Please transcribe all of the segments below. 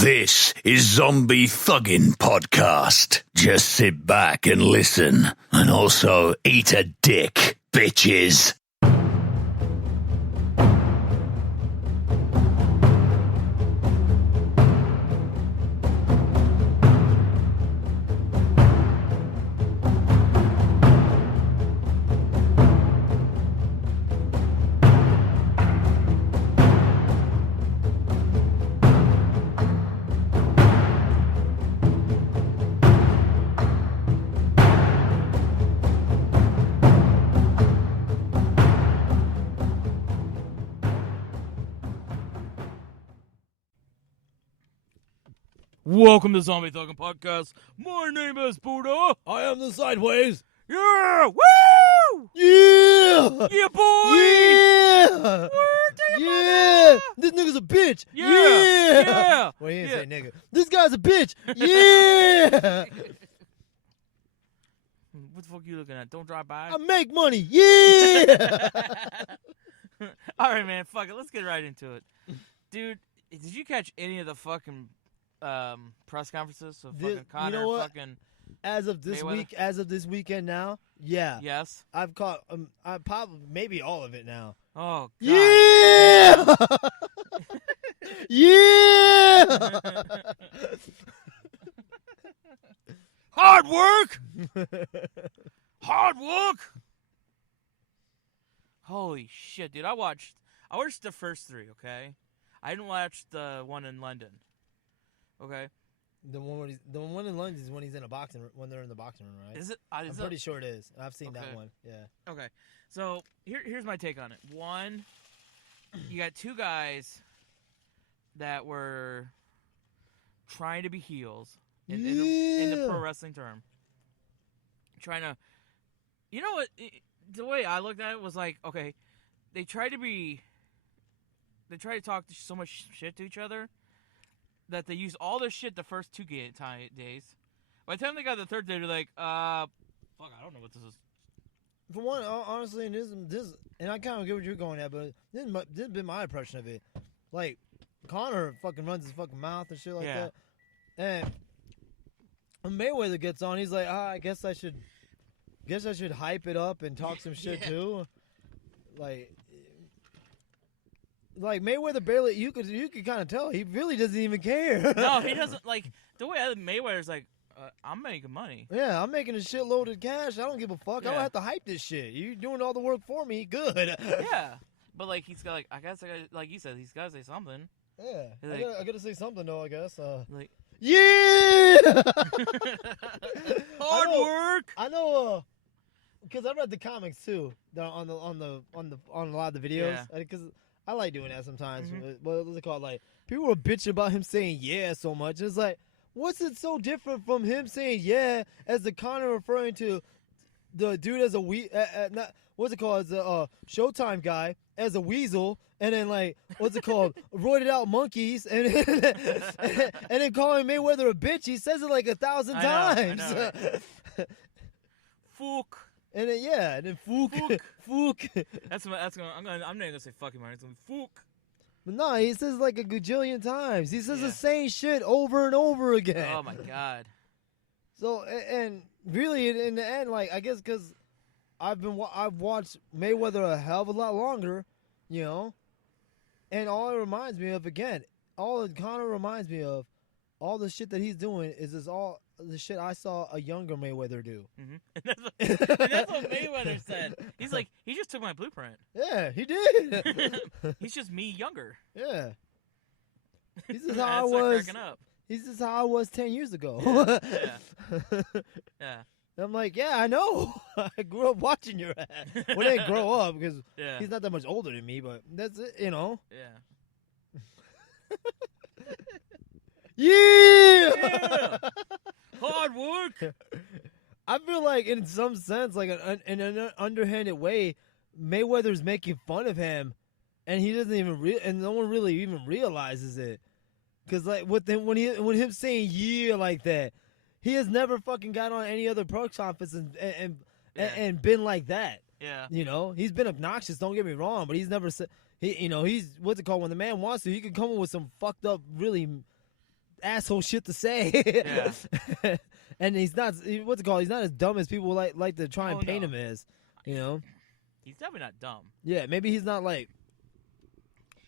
This is Zombie Thuggin' Podcast. Just sit back and listen, and also eat a dick, bitches. Welcome to Zombie Thuggin' Podcast. My name is Buddha. I am the Sidewayzzz. Yeah! Woo! Yeah! Yeah, boy! Yeah! Yeah! This nigga's a bitch. Yeah! Yeah! Yeah! Well, he didn't Yeah. say nigga. This guy's a bitch. Yeah! What the fuck you looking at? Don't drive by. I make money. Yeah! All right, man. Fuck it. Let's get right into it. Dude, did you catch any of the fucking press conferences of fucking Connor? You know what? Fucking As of this Mayweather? week, as of this weekend now, yeah. yes. I've caught, I probably, maybe all of it now. Oh, God. Yeah! Yeah! Hard work! Hard work! Holy shit, dude. I watched the first three, okay? I didn't watch the one in London. Okay? The one in London is when he's in a boxing, when they're in the boxing room, right? Is it? I'm pretty sure it is. I've seen that Okay. one. Yeah. Okay. So, here's my take on it. One, you got two guys that were trying to be heels in the pro wrestling term. Trying to, you know what? The way I looked at it was like, okay, they try to talk so much shit to each other that they use all their shit the first two days. By the time they got the third day, they're like, fuck, I don't know what this is. For one, honestly, and this, and I kind of get what you're going at, but this has been my impression of it. Like, Connor fucking runs his fucking mouth and shit like Yeah. that. And when Mayweather gets on, he's like, I guess I should hype it up and talk some shit Yeah. too. Like Mayweather barely, you could kind of tell he really doesn't even care. No, he doesn't. Like, the way Mayweather's like, I'm making money. Yeah, I'm making a shitload of cash. I don't give a fuck. I Yeah. don't have to hype this shit. You doing all the work for me. Good. Yeah. But, like, he's got, like, I guess, like you said, he's got to say something. Yeah. Like- I gotta say something though, I guess. Like, Yeah! hard work! I know, because I read the comics too on a lot of the videos. Yeah. Because I like doing that sometimes. Mhm. What was it called? Like, people were bitching about him saying yeah so much. It's like, what's it so different from him saying yeah as the Connor referring to the dude as a what's it called? As a Showtime guy as a weasel, and then like what's it called? Roided out monkeys, and then calling Mayweather a bitch. He says it like 1,000 times. I know, right? Fuck. And then and then fook. I'm not gonna say fucking man. It's gonna be fuck. But no, he says it like a gajillion times. He says Yeah. the same shit over and over again. Oh my god. So and really in the end, like I guess because I've watched Mayweather a hell of a lot longer, you know, and all it reminds me of all that Conor reminds me of, all the shit that he's doing is all the shit I saw a younger Mayweather do. Mm-hmm. And that's what Mayweather said. He's like, he just took my blueprint. Yeah, he did. He's just me younger. Yeah. This is I how I started was. cracking up. This is how I was 10 years ago. Yeah. I'm like, yeah, I know. I grew up watching your ass. Well, I didn't grow up because Yeah. he's not that much older than me, but that's it, you know. Yeah. Yeah! Hard work. I feel like in some sense, like in an underhanded way, Mayweather's making fun of him, and he doesn't even and no one really even realizes it. Cause like when him saying yeah like that, he has never fucking got on any other press conference and been like that. Yeah. You know, he's been obnoxious. Don't get me wrong, but he's never said he's what's it called? When the man wants to, he could come up with some fucked up, really asshole shit to say. Yeah. And he's not. What's it called? He's not as dumb as people like to try and paint him as. You know. He's definitely not dumb. Yeah, maybe he's not like.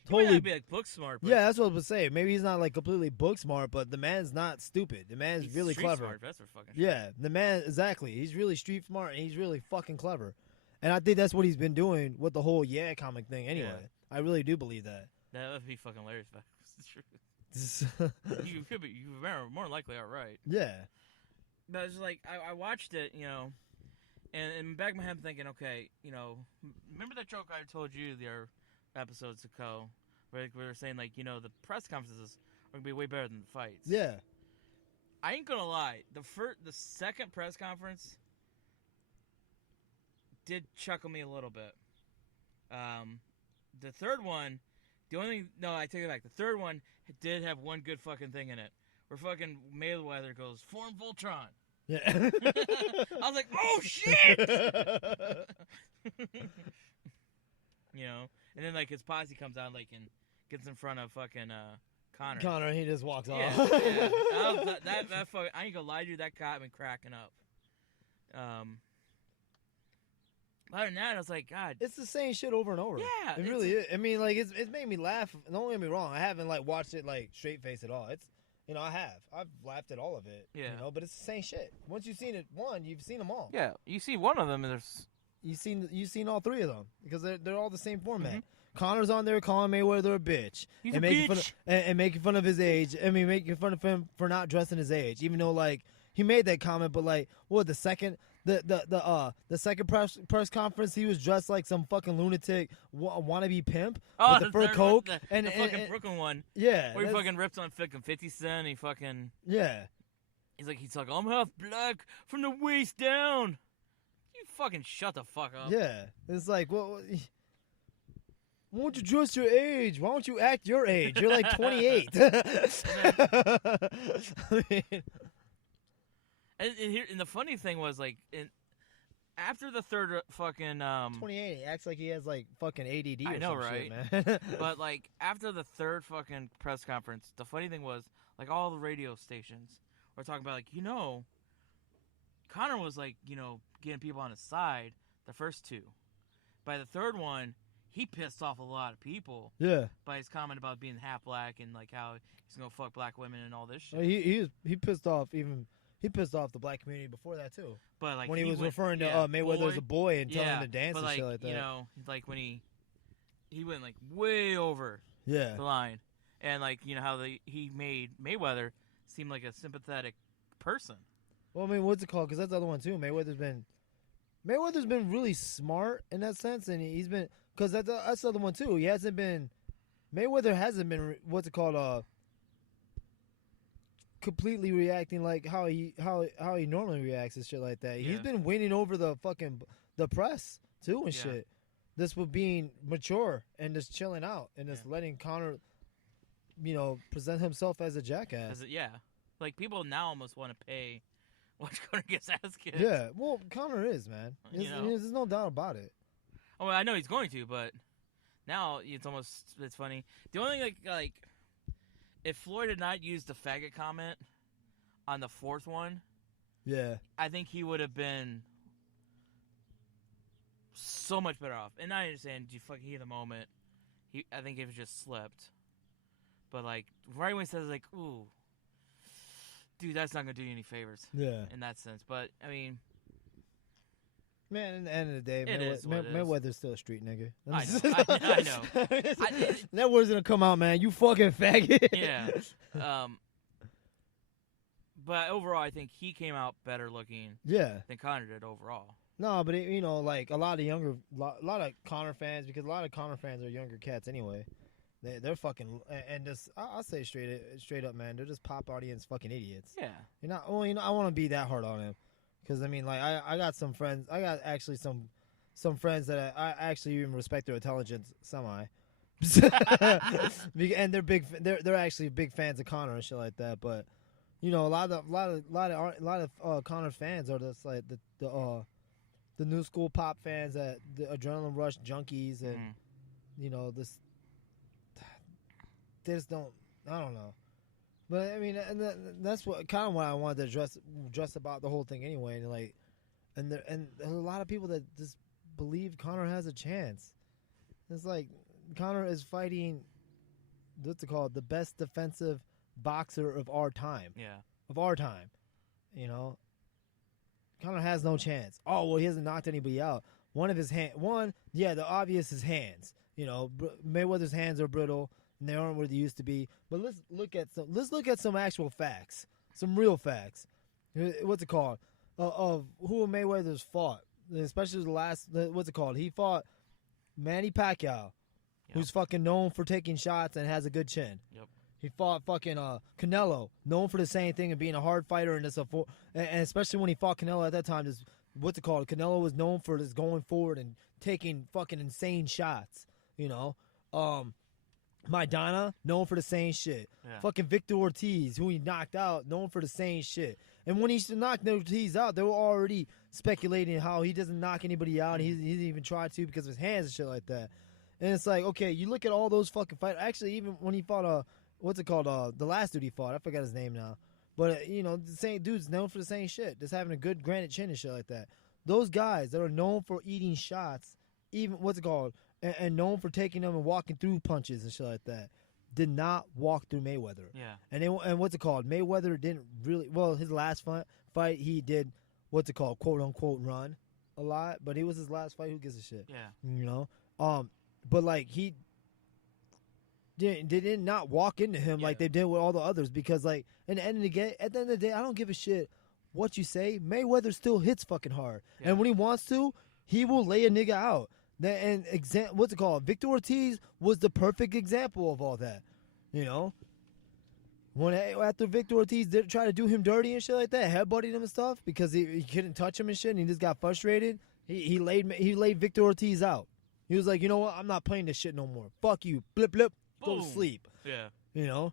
He might Totally. not be like book smart. But Yeah, that's what I was saying. Maybe he's not like completely book smart, but the man's not stupid. The man's he's really street clever. Smart, that's for fucking sure. Yeah, the man exactly. He's really street smart and he's really fucking clever. And I think that's what he's been doing with the whole comic thing. Anyway, Yeah. I really do believe that. That would be fucking hilarious. But it's true. You could be. You more than likely are right. Yeah. But it's like I watched it, and in the back of my head, I'm thinking, okay, remember that joke I told you the other episodes ago, where we were saying like, the press conferences are gonna be way better than the fights. Yeah. I ain't gonna lie. The second press conference did chuckle me a little bit. The third one, I take it back. The third one did have one good fucking thing in it, where fucking Mayweather goes, "Form Voltron." Yeah. I was like, "Oh shit!" And then like his posse comes out like and gets in front of fucking Connor. Connor, and he just walks off. Yeah. That fucking, I ain't gonna lie to you, that got me cracking up. Other than that, I was like, God, It's the same shit over and over. Yeah, It really is. I mean, like, it's made me laugh. Don't get me wrong. I haven't, like, watched it, like, straight face at all. It's, I have. I've laughed at all of it. Yeah. But it's the same shit. Once you've seen it, you've seen them all. yeah, you see one of them, and there's You've seen all three of them because they're all the same format. Mm-hmm. Connor's on there calling Mayweather a bitch. He's and a making bitch. and making fun of his age. I mean, making fun of him for not dressing his age, even though, like, he made that comment, but, like, the second press conference, he was dressed like some fucking lunatic wannabe pimp with the fur coat and the fucking Brooklyn one. Yeah, Where he fucking rips on fucking 50 Cent. He fucking yeah. He's like I'm half black from the waist down. You fucking shut the fuck up. Yeah, it's like, well, why don't you dress your age? Why don't you act your age? You're like 28. I mean, And the funny thing was, like, after the third fucking 28, he acts like he has, like, fucking ADD or I know, some right? shit, man. But like after the third fucking press conference, the funny thing was, like, all the radio stations were talking about, like, Connor was like, getting people on his side the first two. By the third one, he pissed off a lot of people. Yeah. By his comment about being half black and like how he's gonna fuck black women and all this shit. He pissed off He pissed off the black community before that too. But like when he was went, referring to Mayweather boy, as a boy and telling him to dance but and like, shit like that. Like when he went like way over the line, and like how he made Mayweather seem like a sympathetic person. Well, I mean, what's it called? Because that's the other one too. Mayweather's been really smart in that sense, and he's been because that's the other one too. Mayweather hasn't been what's it called completely reacting like how he normally reacts and shit like that. Yeah. He's been winning over the press too and shit. This with being mature and just chilling out and just letting Connor, present himself as a jackass. Like people now almost want to pay watch Connor gets ass kicked. Yeah, well, Connor is, man. There's no doubt about it. Oh, well, I know he's going to, but now it's funny. The only thing like if Floyd had not used the faggot comment on the fourth one, I think he would have been so much better off. And I understand, you fucking heat of the moment. I think it was just slipped. But like right when he says like, "Ooh, dude, that's not gonna do you any favors." Yeah. In that sense, but I mean, man, in the end of the day, Mayweather's still a street nigga. I know. That word's gonna come out, man. You fucking faggot. Yeah. But overall, I think he came out better looking. Than Connor did overall. No, but like a lot of Connor fans, because a lot of Connor fans are younger cats anyway. They're fucking and just I'll say straight up, man. They're just pop audience fucking idiots. Yeah. I want to be that hard on him, because I mean, like I got some friends. I got actually some friends that I actually even respect their intelligence semi. And they're actually big fans of Connor and shit like that. But a lot of Connor fans are just like the new school pop fans, that the adrenaline rush junkies, and this. They just don't. I don't know. But I mean, and that's what kind of what I wanted to address about the whole thing anyway. And like, and there's a lot of people that just believe Conor has a chance. It's like Conor is fighting, what's it called, the best defensive boxer of our time. Yeah. Of our time, you know. Conor has no chance. Oh well, he hasn't knocked anybody out. The obvious is hands. You know, Mayweather's hands are brittle. And they aren't where they used to be. But let's look at some actual facts, some real facts. What's it called? Of who Mayweather's fought, especially the last. What's it called? He fought Manny Pacquiao, who's fucking known for taking shots and has a good chin. Yep. He fought fucking Canelo, known for the same thing and being a hard fighter, and especially when he fought Canelo at that time. What's it called? Canelo was known for just going forward and taking fucking insane shots. You know. Maidana, known for the same shit. Yeah. Fucking Victor Ortiz, who he knocked out, known for the same shit. And when he knocked Ortiz out, they were already speculating how he doesn't knock anybody out. And he didn't even try to because of his hands and shit like that. And it's like, okay, you look at all those fucking fights. Actually, even when he fought, the last dude he fought, I forgot his name now. But, you know, the same dude's known for the same shit. Just having a good granite chin and shit like that. Those guys that are known for eating shots, even, and known for taking them and walking through punches and shit like that, did not walk through Mayweather. Yeah. And what's it called? Mayweather didn't really. Well, his last fight, he did quote unquote run a lot, but it was his last fight. Who gives a shit? Yeah. You know. But like he did not walk into him like they did with all the others, because like at the end of the day, I don't give a shit what you say. Mayweather still hits fucking hard, and when he wants to, he will lay a nigga out. And what's it called? Victor Ortiz was the perfect example of all that, you know. After Victor Ortiz did try to do him dirty and shit like that, headbutting him and stuff because he couldn't touch him and shit, and he just got frustrated. He laid Victor Ortiz out. He was like, you know what? I'm not playing this shit no more. Fuck you. Blip blip. Go to sleep. Yeah. You know,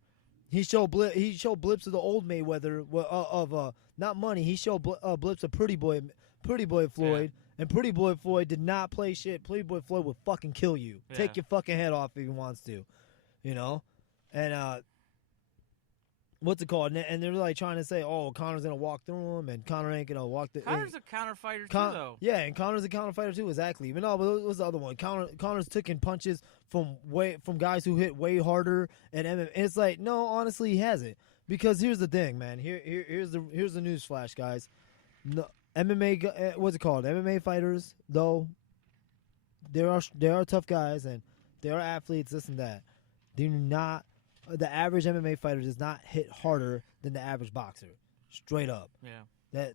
he showed blips of the old Mayweather of not money. He showed blips of Pretty Boy Floyd. Yeah. And Pretty Boy Floyd did not play shit. Pretty Boy Floyd would fucking kill you. Yeah. Take your fucking head off if he wants to. You know? And, what's it called? And they're like trying to say, oh, Conor's going to walk through him, and Conor ain't going to walk through. Conor's a counter fighter too, though. Yeah, and Conor's a counter fighter too, exactly. But no, but what was the other one? Conor's taking punches from guys who hit way harder, and it's like, no, honestly, he hasn't. Because here's the thing, man. Here's the news flash, guys. No, MMA, what's it called? MMA fighters, though, they are tough guys and they are athletes, this and that. The average MMA fighter does not hit harder than the average boxer, straight up. Yeah.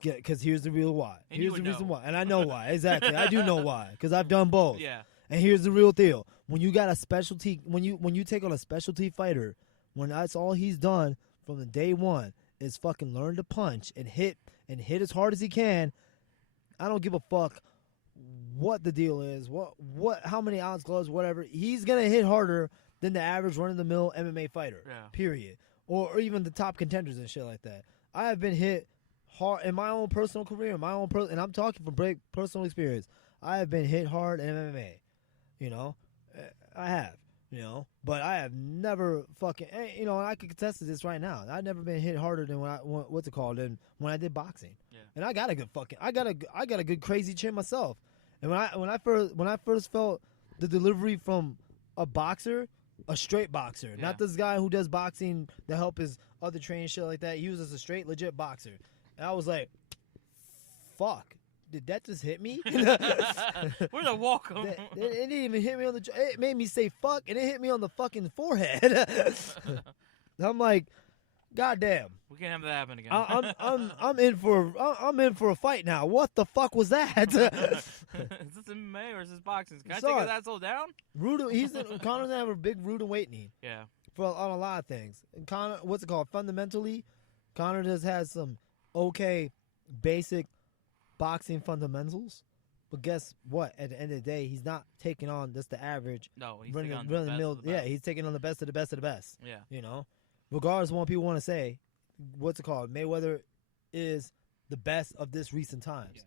Because here's the real why. And Here's the reason know. why, and I know why exactly. I do know why because I've done both. Yeah. And here's the real deal: when you got a specialty, when you take on a specialty fighter, when that's all he's done from the day one is fucking learn to punch and hit as hard as he can. I don't give a fuck what the deal is, how many ounce gloves, whatever. He's gonna hit harder than the average run-of-the-mill MMA fighter. Yeah. Period. Or even the top contenders and shit like that. I have been hit hard in my own personal career, and I'm talking from personal experience. I have been hit hard in MMA. You know, I have. You know, but I have never fucking, you know, and I can contest to this right now. I've never been hit harder than than when I did boxing. Yeah. And I got a good I got a good crazy chin myself. And when I first felt the delivery from a boxer, a straight boxer, not this guy who does boxing to help his other training shit like that. He was just a straight legit boxer. And I was like, fuck. Did that just hit me? Where's the walk? It didn't even hit me on the. It made me say fuck, and it hit me on the fucking forehead. I'm like, goddamn. We can't have that happen again. I'm in for a fight now. What the fuck was that? Is this MMA or is this boxing? Can I take his asshole down? Conor's gonna have a big root awakening. Yeah. On a lot of things. And Conor, what's it called? Fundamentally, Conor just has some okay basic boxing fundamentals, but guess what? At the end of the day, he's not taking on just the average. No, he's taking on the best of the best. Yeah, he's taking on the best of the best of the best. Yeah, you know, regardless of what people want to say, what's it called? Mayweather is the best of this recent times,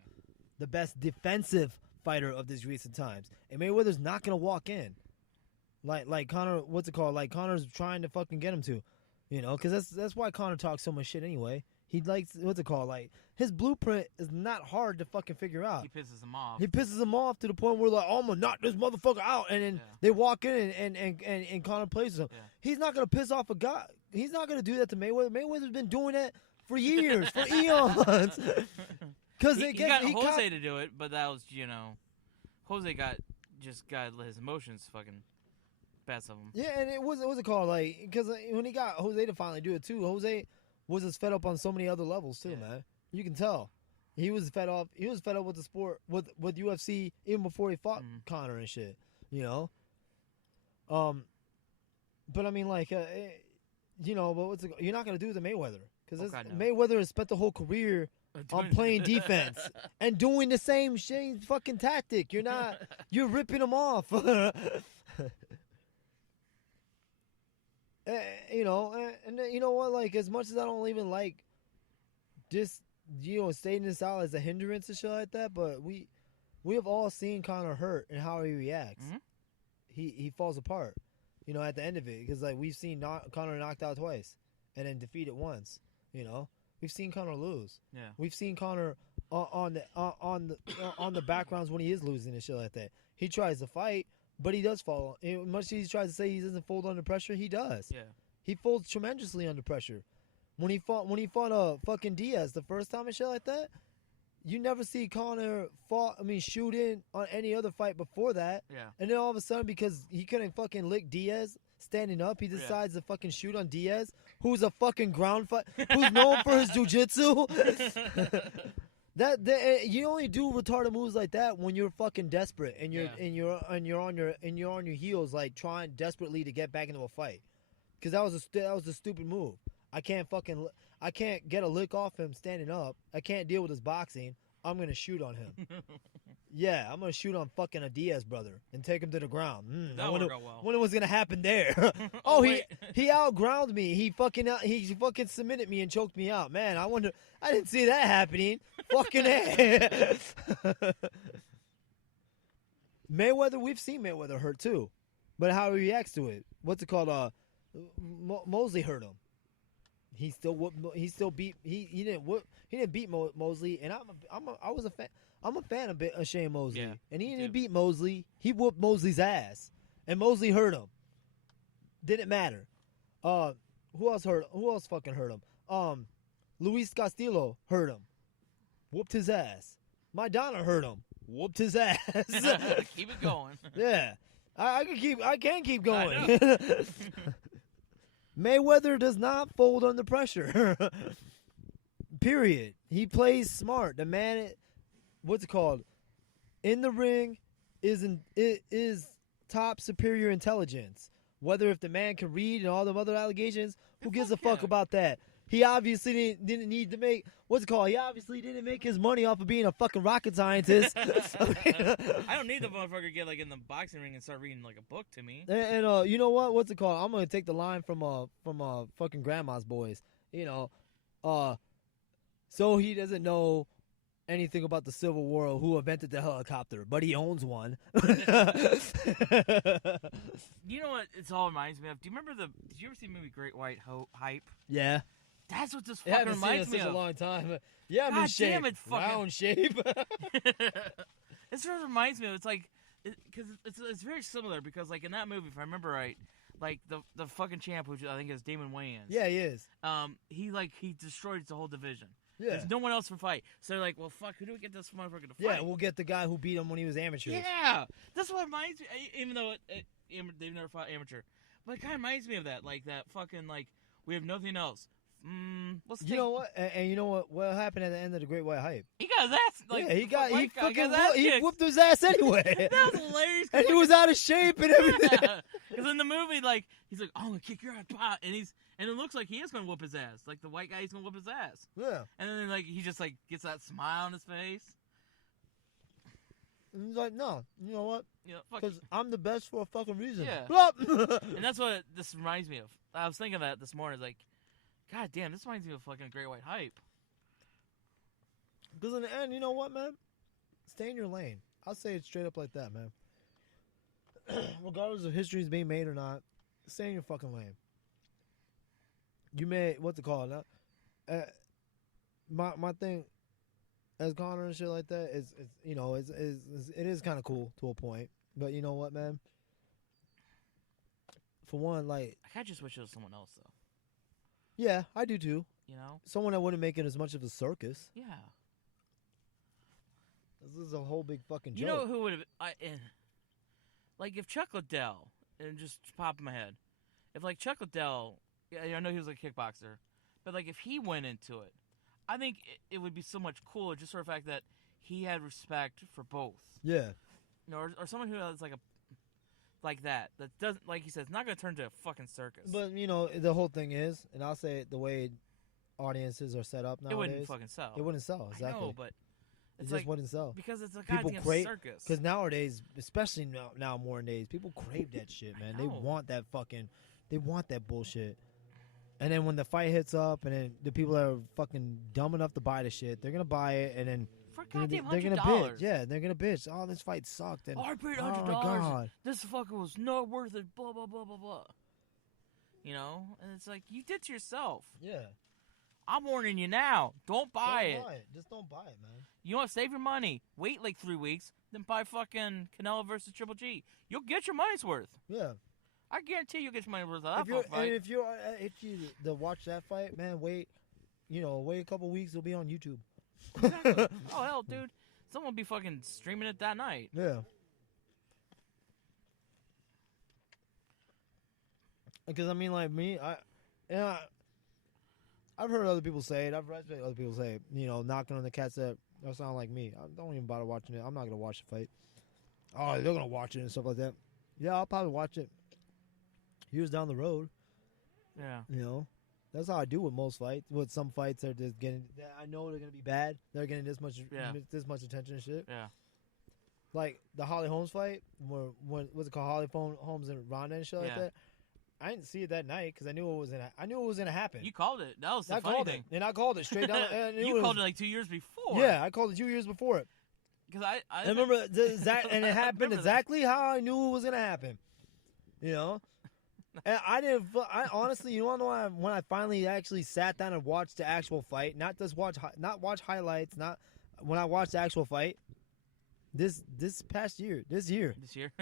the best defensive fighter of this recent times, and Mayweather's not gonna walk in like Conor. What's it called? Like Conor's trying to fucking get him to. You know, because that's why Conor talks so much shit anyway. He likes, what's it called? Like, his blueprint is not hard to fucking figure out. He pisses him off. He pisses him off to the point where, like, oh, I'm going to knock this motherfucker out. And then they walk in and Conor plays him. Yeah. He's not going to piss off a guy. He's not going to do that to Mayweather. Mayweather's been doing that for years, for eons. Because he got Jose to do it, but that was, you know, Jose got his emotions fucking best of him. Yeah, and what's it called? Like, because when he got Jose to finally do it too, Jose was just fed up on so many other levels too, man. You can tell. He was fed up. He was fed up with the sport, with UFC, even before he fought Conor and shit. You know. But I mean, like, you know, but you're not gonna do the Mayweather because Mayweather has spent the whole career on playing defense and doing the same shit fucking tactic. You're not. You're ripping him off. You know, and you know what? Like, as much as I don't even like this, you know, stating this out as a hindrance and shit like that, but we have all seen Conor hurt and how he reacts. Mm-hmm. He falls apart, you know, at the end of it, because like we've seen Conor knocked out twice and then defeated once. You know, we've seen Conor lose. Yeah, we've seen Conor on the backgrounds when he is losing and shit like that. He tries to fight. But he does fall. Much as he tries to say he doesn't fold under pressure, he does. Yeah, he folds tremendously under pressure. When he fought fucking Diaz the first time and shit like that, you never see Conor shoot in on any other fight before that. Yeah, and then all of a sudden, because he couldn't fucking lick Diaz standing up, he decides to fucking shoot on Diaz, who's a fucking ground fight, who's known for his jiu-jitsu. You only do retarded moves like that when you're fucking desperate and you're on your heels, like trying desperately to get back into a fight. Because that was a stupid move. I can't get a lick off him standing up. I can't deal with his boxing. I'm gonna shoot on him. Yeah, I'm gonna shoot on fucking a Diaz brother and take him to the ground. I wonder what's gonna happen there. he outgrounded me. He fucking submitted me and choked me out. Man, I didn't see that happening. Fucking A. Mayweather, we've seen Mayweather hurt too, but how he reacts to it. What's it called? Mosley hurt him. He didn't beat Mosley, and I'm a fan of Shane Mosley, and he didn't beat Mosley. He whooped Mosley's ass, and Mosley hurt him. Didn't matter. Who else fucking hurt him? Luis Castillo hurt him. Whooped his ass. Maidana hurt him. Whooped his ass. Keep it going. Yeah. I can keep going. Mayweather does not fold under pressure. Period. He plays smart. The man, what's it called? In the ring is top superior intelligence. Whether if the man can read and all the other allegations, who gives a fuck about that? He obviously didn't need to make, what's it called? He obviously didn't make his money off of being a fucking rocket scientist. I don't need the motherfucker to get like in the boxing ring and start reading like a book to me. And you know what? What's it called? I'm gonna take the line from fucking Grandma's Boys. You know, so he doesn't know anything about the Civil War or who invented the helicopter, but he owns one. You know what? It's all reminds me of. Did you ever see the movie Great White Hype? Yeah. That's what this fucking reminds me of. It's a long time. Yeah, God damn, it's fucking round shape. This sort of reminds me of. It's like, because it's very similar because like in that movie, if I remember right, like the fucking champ, which I think is Damon Wayans. Yeah, he is. He destroyed the whole division. Yeah. There's no one else for fight. So they're like, well, fuck, who do we get this motherfucker to fight? Yeah, we'll get the guy who beat him when he was amateur. Yeah, that's what reminds me. Even though they've never fought amateur, but it kind of reminds me of that. Like that fucking like we have nothing else. You know what? And you know what happened at the end of the Great White Hype? He got his ass. Like, he whooped his ass anyway. That was hilarious. And he was out of shape and everything. Because in the movie, like he's like, "I'm gonna kick your ass," and it looks like he is gonna whoop his ass. Like the white guy, he's gonna whoop his ass. Yeah. And then like he just like gets that smile on his face. And he's like, "No, you know what? Because I'm the best for a fucking reason." Yeah. And that's what this reminds me of. I was thinking that this morning. Like, God damn, this reminds me of fucking Great White Hype. Because in the end, you know what, man? Stay in your lane. I'll say it straight up like that, man. Regardless of history's being made or not, stay in your fucking lane. you may what's it called? My thing as Conor and shit like that is you know it is kind of cool to a point, but you know what, man? For one, like I kind of just wish it was someone else though. yeah, I do too. You know, Someone that wouldn't make it as much of a circus. yeah. This is a whole big fucking joke. You know who would have? Like if Chuck Liddell, and just pop in my head, if like Chuck Liddell, yeah, I know he was a kickboxer, but like if he went into it, I think it would be so much cooler just for the fact that he had respect for both. Yeah. You know, or someone who has like that doesn't, like he says, not going to turn into a fucking circus. But you know the whole thing is, and I'll say it the way audiences are set up nowadays. It wouldn't fucking sell. It wouldn't sell. Exactly. I know, but it it's just like wouldn't sell. because it's a People goddamn crave circus. because nowadays, especially now more nowadays, people crave that shit, man. They know. want that they want that bullshit. And then when the fight hits up, and then the people that are fucking dumb enough to buy the shit, they're gonna buy it, and then for they're goddamn gonna $100. bitch. Yeah, they're gonna bitch. Oh, this fight sucked. And Oh, I paid oh $100. my god. This fucker was not worth it. Blah blah blah blah blah. You know, and it's like you did to yourself. Yeah. I'm warning you now. Don't buy it. Don't buy it. Just don't buy it, man. You want to save your money? Wait like 3 weeks, then buy fucking Canelo versus Triple G. You'll get your money's worth. Yeah. I guarantee you'll get your money's worth out If of that fight. if you to watch that fight, man, wait a couple weeks, it'll be on YouTube. Exactly. Oh hell, dude, someone will be fucking streaming it that night. Yeah. Because I mean, like me, I've heard other people say it. I've read other people say it. You know, knocking on the cats that sound like me. I don't even bother watching it. I'm not gonna watch the fight. Oh, they're gonna watch it and stuff like that. Yeah, I'll probably watch it. Years down the road. Yeah. You know, that's how I do with most fights. With some fights, they're just getting. I know they're gonna be bad. They're getting this much attention and shit. Yeah. Like the Holly Holmes fight, when what's it called, Holly Holmes and Ronda and shit like that. I didn't see it that night because I knew it was gonna happen. You called it. That was the I funny called thing. it, and I called it straight down. You called it like 2 years before. Yeah, I called it 2 years before it. Because I remember and it happened exactly how I knew it was gonna happen. You know, and I honestly, you want to know when I finally actually sat down and watched the actual fight, not watch highlights, not when I watched the actual fight. This year.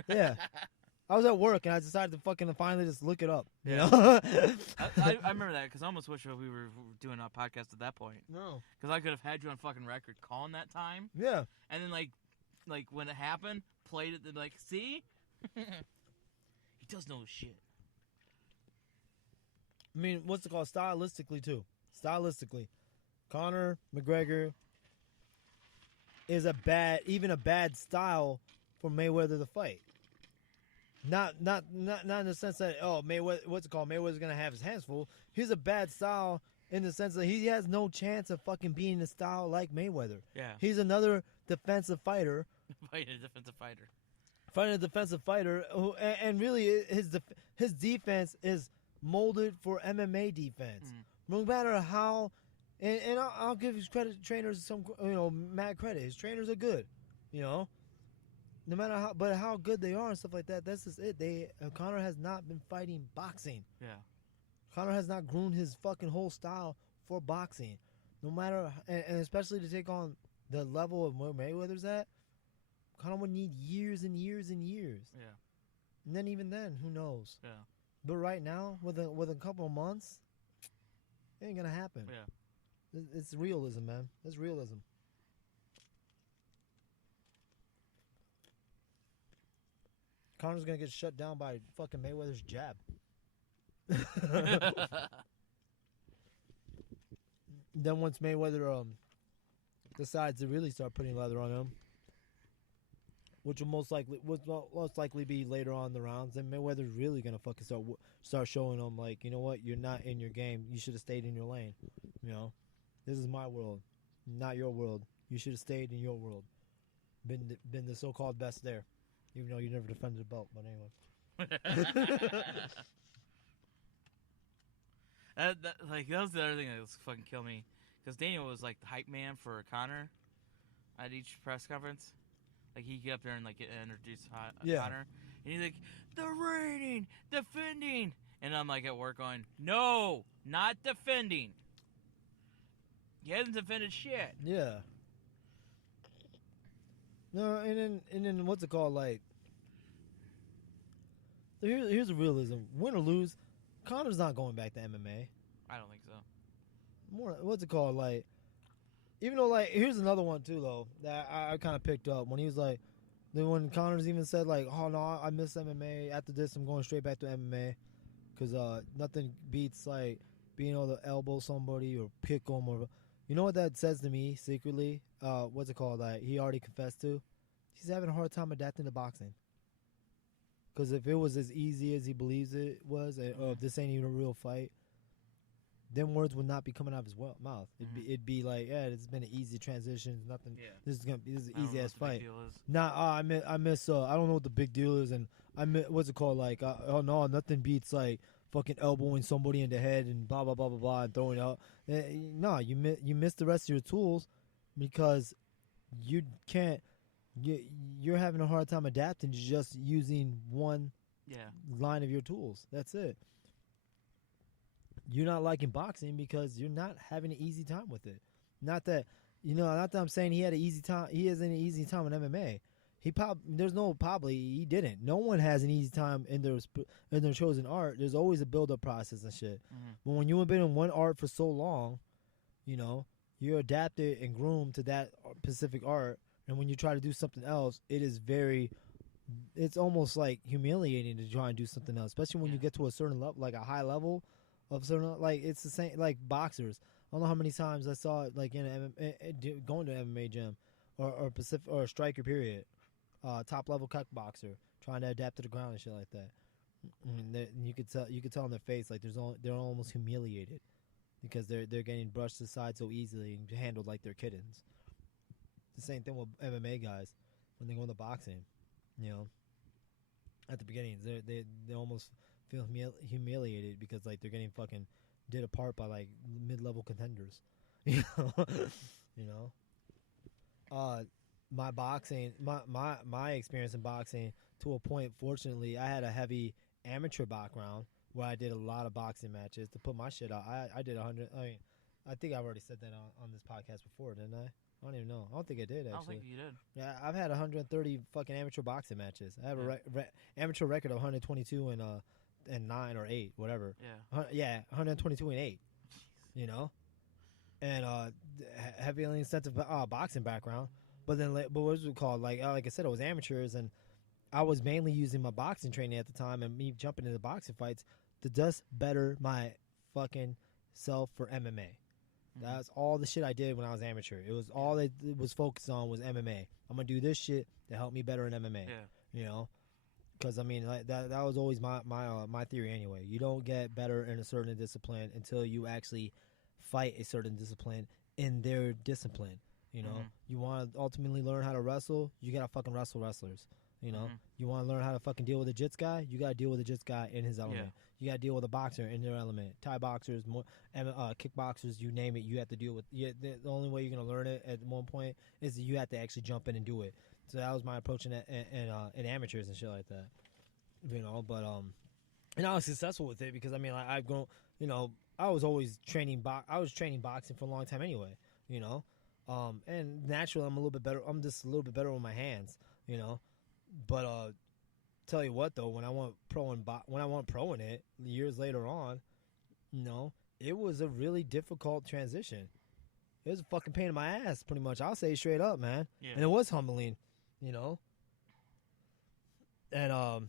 Yeah. I was at work and I decided to fucking finally just look it up. You know? I remember that because I almost wish we were doing a podcast at that point. No. Because I could have had you on fucking record calling that time. Yeah. And then like when it happened, played it. Then like, see, he does know his shit. I mean, what's it called? Stylistically too. Conor McGregor is even a bad style for Mayweather to fight. Not in the sense that Mayweather, what's it called? Mayweather's gonna have his hands full. He's a bad style in the sense that he has no chance of fucking being a style like Mayweather. Yeah. He's another defensive fighter. Fighting a defensive fighter. Fighting a defensive fighter who, and really his defense is molded for MMA defense. No matter how, and I'll give his trainers some mad credit. His trainers are good, you know. No matter how good they are and stuff like that, that's just it. Conor has not been fighting boxing. Yeah. Conor has not groomed his fucking whole style for boxing. No matter, and especially to take on the level of where Mayweather's at, Conor would need years and years and years. Yeah. And then even then, who knows? Yeah. But right now, with a couple of months, it ain't gonna happen. Yeah. It's realism, man. It's realism. Conor's gonna get shut down by fucking Mayweather's jab. Then once Mayweather decides to really start putting leather on him, which will most likely be later on in the rounds, then Mayweather's really gonna fucking start showing him like, you know what, you're not in your game. You should have stayed in your lane. You know, this is my world, not your world. You should have stayed in your world. Been the so-called best there. Even though you never defended the belt, but anyway. That was the other thing that was fucking kill me. Because Daniel was like the hype man for Conor at each press conference. Like he'd get up there and like introduce Conor. And he's like, the reigning, defending, And I'm like at work going, no, not defending. He hasn't defended shit. Yeah. No, and then what's it called? Like, here's the realism: win or lose, Conor's not going back to MMA. I don't think so. More, what's it called? Like, even though, like, here's another one too, though, that I kind of picked up when he was like, then when Conor's even said like, oh no, I miss MMA. After this, I'm going straight back to MMA because nothing beats like being able to elbow somebody or kick them or. You know what that says to me secretly? What's it called? Like he already confessed to. He's having a hard time adapting to boxing. Because if it was as easy as he believes it was, or if this ain't even a real fight, them words would not be coming out of his mouth. It'd be like, yeah, it's been an easy transition. Nothing. Yeah. This is an easy ass fight. Nah, I miss. I don't know what the big deal is, and I miss, what's it called? Like, oh no, nothing beats like fucking elbowing somebody in the head and blah blah blah blah blah and throwing out. No, you miss the rest of your tools because you can't. You're having a hard time adapting to just using one line of your tools. That's it. You're not liking boxing because you're not having an easy time with it. Not that I'm saying he had an easy time. He has an easy time in MMA. He didn't. No one has an easy time in their chosen art. There's always a build-up process and shit. Mm-hmm. But when you've been in one art for so long, you're adapted and groomed to that specific art. And when you try to do something else, it's almost like humiliating to try and do something else, especially when you get to a certain level, like a high level of certain, like it's the same, like boxers. I don't know how many times I saw it, like going to an MMA gym or a striker period. Top level kickboxer trying to adapt to the ground and shit like that. And you could tell on their face like they're almost humiliated because they're getting brushed aside so easily and handled like they're kittens. The same thing with MMA guys when they go into boxing. At the beginning they almost feel humiliated because like they're getting fucking did apart by like mid-level contenders. My boxing, my experience in boxing, to a point, fortunately, I had a heavy amateur background where I did a lot of boxing matches to put my shit out. I did 100. I think I've already said that on this podcast before, didn't I? I don't even know. I don't think I did, actually. I don't think you did. Yeah, I've had 130 fucking amateur boxing matches. I have a amateur record of 122 and 9 or 8, whatever. Yeah. 122 and 8. And heavily incentive boxing background. But what was it called? Like I said, it was amateurs, and I was mainly using my boxing training at the time and me jumping into boxing fights to just better my fucking self for MMA. Mm-hmm. That's all the shit I did when I was amateur. It was all it was focused on was MMA. I'm gonna do this shit to help me better in MMA. Yeah. Because I mean, like, that was always my theory anyway. You don't get better in a certain discipline until you actually fight a certain discipline in their discipline. You want to ultimately learn how to wrestle, you gotta fucking wrestle wrestlers. You want to learn how to fucking deal with a jits guy, you gotta deal with a jits guy in his element. You gotta deal with a boxer in their element. Thai boxers, kickboxers, you name it, you have to deal with. The only way you're gonna learn it at one point is that you have to actually jump in and do it. So that was my approach in amateurs and shit like that. But and I was successful with it because I mean, like, I've grown. I was always training. I was training boxing for a long time anyway. And naturally, I'm a little bit better. I'm just a little bit better with my hands. But tell you what though, when I went pro in it years later on, it was a really difficult transition. It was a fucking pain in my ass, pretty much. I'll say straight up, man. Yeah. And it was humbling, And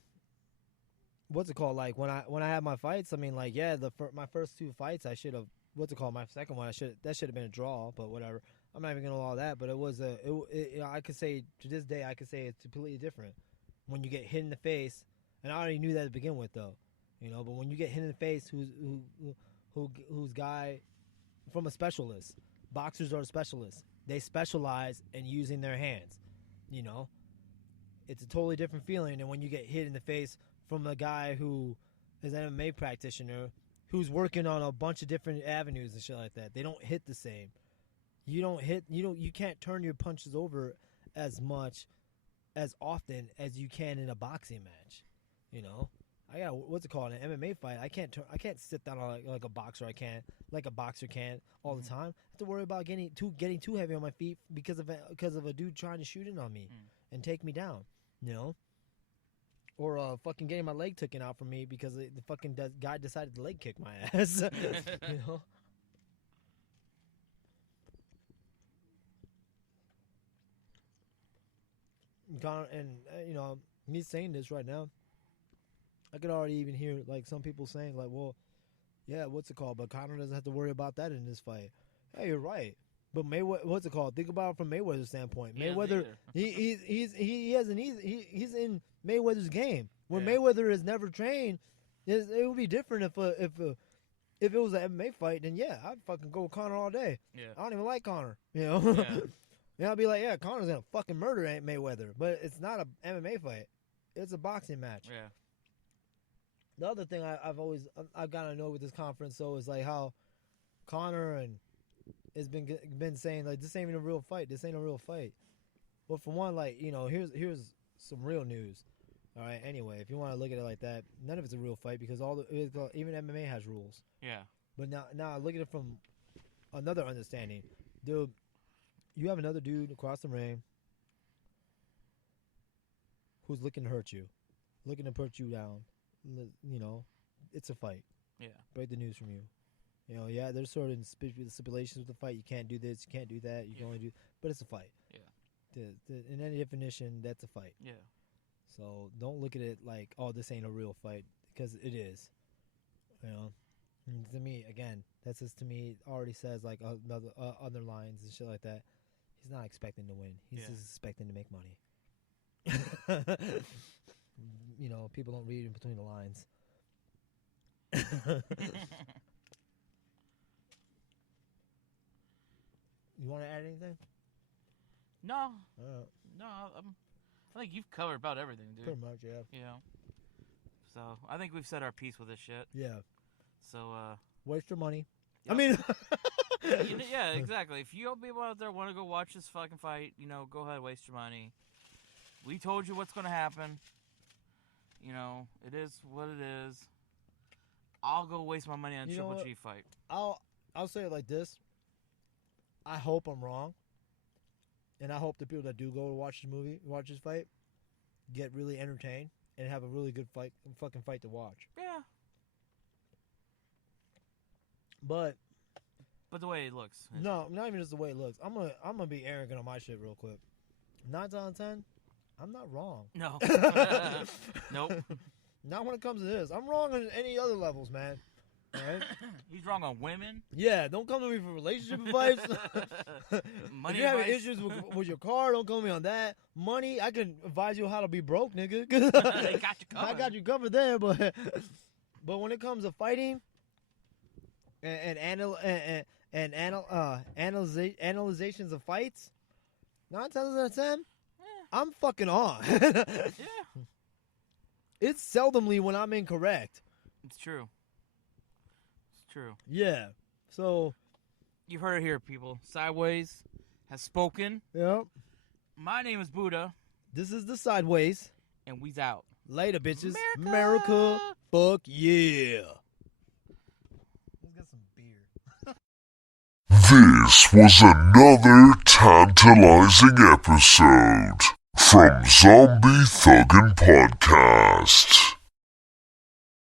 what's it called? Like when I had my fights, I mean, like, yeah, my first 2 fights, I should have. What's it called? My second one, that should have been a draw, but whatever. I'm not even gonna allow that. But it was I could say to this day, I could say it's completely different when you get hit in the face, and I already knew that to begin with, though. But when you get hit in the face, who's guy from a specialist. Boxers are specialists. They specialize in using their hands. It's a totally different feeling than when you get hit in the face from a guy who is an MMA practitioner who's working on a bunch of different avenues and shit like that. They don't hit the same. You can't turn your punches over as often as you can in a boxing match. I got what's it called, an MMA fight. I can't sit down like a boxer. I can like a boxer can all the time. I have to worry about getting too heavy on my feet because of a dude trying to shoot in on me and take me down, you know. Or fucking getting my leg taken out from me because the fucking guy decided to leg kick my ass, you know. And you know, me saying this right now, I could already even hear like some people saying like, well, yeah, what's it called? But Conor doesn't have to worry about that in this fight. Hey, you're right. But Mayweather, what's it called? Think about it from Mayweather's standpoint. Mayweather, he's in Mayweather's game. When Mayweather has never trained, it would be different if it was an MMA fight. Then yeah, I'd fucking go with Conor all day. Yeah, I don't even like Conor. You know, and I'd be like, yeah, Conor's gonna fucking murder Mayweather, but it's not a MMA fight. It's a boxing match. Yeah. The other thing I've got to know with this conference though is like how Conor and has been saying like this ain't even a real fight. This ain't a real fight. Well, for one, like, you know, here's some real news. All right. Anyway, if you want to look at it like that, none of it's a real fight because even MMA has rules. Yeah. But now look at it from another understanding, dude. You have another dude across the ring who's looking to hurt you, looking to put you down. You know, it's a fight. Yeah. Break the news from you. You know, yeah, there's sort of stipulations with the fight. You can't do this, you can't do that. You can only do, but it's a fight. Yeah. In any definition, that's a fight. Yeah. So don't look at it like, oh, this ain't a real fight, because it is. You know, and to me, again, that's just to me already says like other lines and shit like that. He's not expecting to win. He's just expecting to make money. You know, people don't read in between the lines. You want to add anything? No. No, I think you've covered about everything, dude. Pretty much, yeah. You know. So, I think we've said our piece with this shit. Yeah. So, waste your money. Yep. I mean... yeah, exactly. If you people out there want to go watch this fucking fight, you know, go ahead, waste your money. We told you what's going to happen. You know, it is what it is. I'll go waste my money on Triple G fight. I'll say it like this. I hope I'm wrong. And I hope the people that do go to watch this fight, get really entertained and have a really good fucking fight to watch. Yeah. But the way it looks. No, not even just the way it looks. I'm gonna be arrogant on my shit real quick. 9 out of 10, I'm not wrong. No. Nope. Not when it comes to this. I'm wrong on any other levels, man. All right? He's wrong on women. Yeah, don't come to me for relationship advice. Money if you're having issues with your car, don't come to me on that. Money, I can advise you how to be broke, nigga. They got you covered. I got you covered there, but when it comes to fighting and analyzations of fights, 9 times out of 10, I'm fucking on. Yeah. It's seldomly when I'm incorrect. It's true. It's true. Yeah. So you heard it here, people. Sidewayzzz has spoken. Yep. My name is Buddha. This is the Sidewayzzz. And we's out. Later, bitches. America. Fuck yeah. Let's get some beer. This was another tantalizing episode from Zombie Thuggin' Podcast.